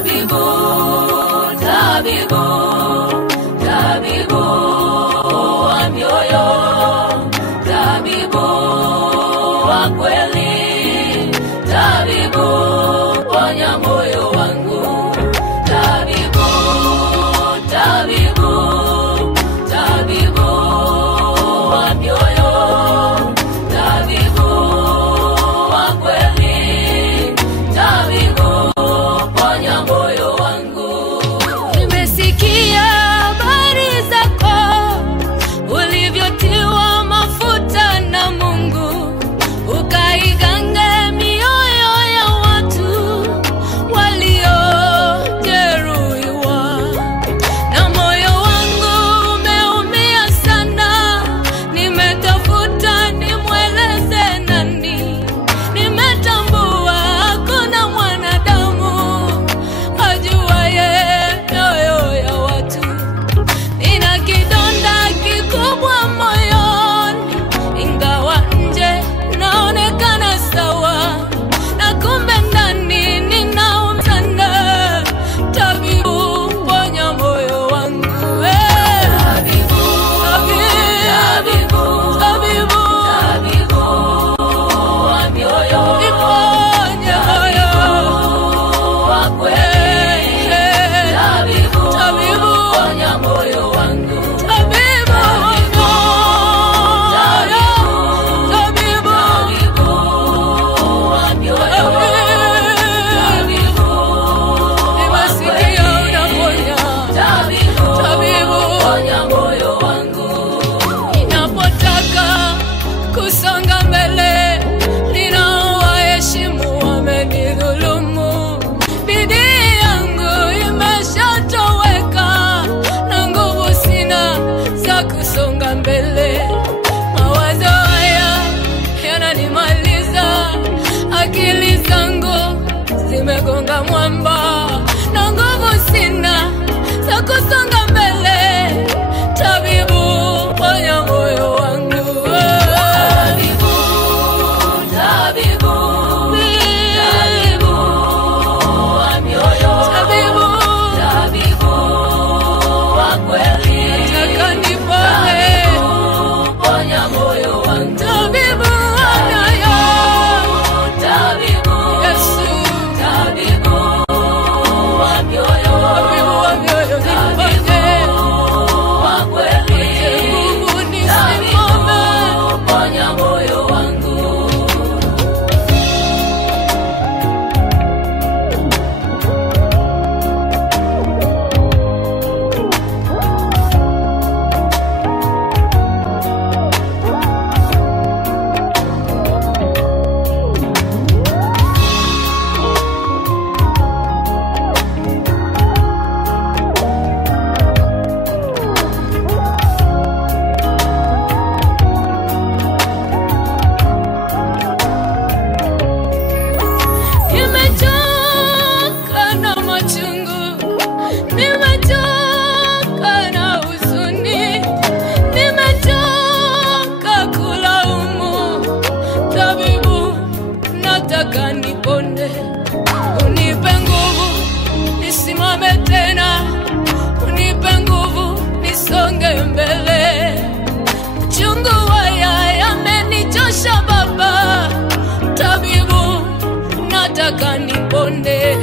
tabibu, tabibu, tabibu wa mioyo, tabibu wa kweli, tabibu ponya moyo wangu, tabibu, tabibu, tabibu wa mioyo, tabibu wa kweli, tabibu ponya moyo wangu. Nimesikia habari zako ulivyotiwa mafuta na Mungu, ukaigange mioyo ya watu waliojeruhiwa, na moyo wangu umeumia sana. Nimetafuta nimweleze nani, nimetambua hakuna mwanadamu ajuaye mioyo ya watu. Nina kidonda kikubwa moyoni, ingawa nje naonekana sawa, na kumbe ndani ninaumia sana. Tabibu ponya moyo wangu, Tabibu, tabibu, tabibu, tabibu wa mioyo, niponye moyo wa kweli, tabibu, tabibu, ponya moyo wangu, tabibu wa moyo, tabibu, tabibu wa mioyo, tabibu nimesikia unaponya, tabibu, tabibu. ponya moyo wangu. Ninapotaka kusonga mbele, ninaowaheshimu wamenidhulumu. Bidii yangu imeshatoweka, na nguvu sina za kusonga mbele. Mawazo haya yananimaliza, akili zangu zimegonga mwamba, na nguvu sina za kusonga mbele. Tabibu ponya moyo wangu, Tabibu, tabibu, tabibu wa mioyo, tabibu, tabibu wa kweli, nataka nipone. ponya moyo wangu, Tabibu wa moyo, tabibu, Yesu, tabibu wa mioyo, tabibu wa moyo, niponye. wa kweli, Mungu nisimame, ponya moyo wangu. nimechoka na machungu, nimechoka na huzuni, nimechoka kulaumu. Tabibu, nataka nipone, unipe nguvu nisimame tena, unipe nguvu nisonge mbele. Chungu haya yamenichosha Baba, tabibu nataka nipone.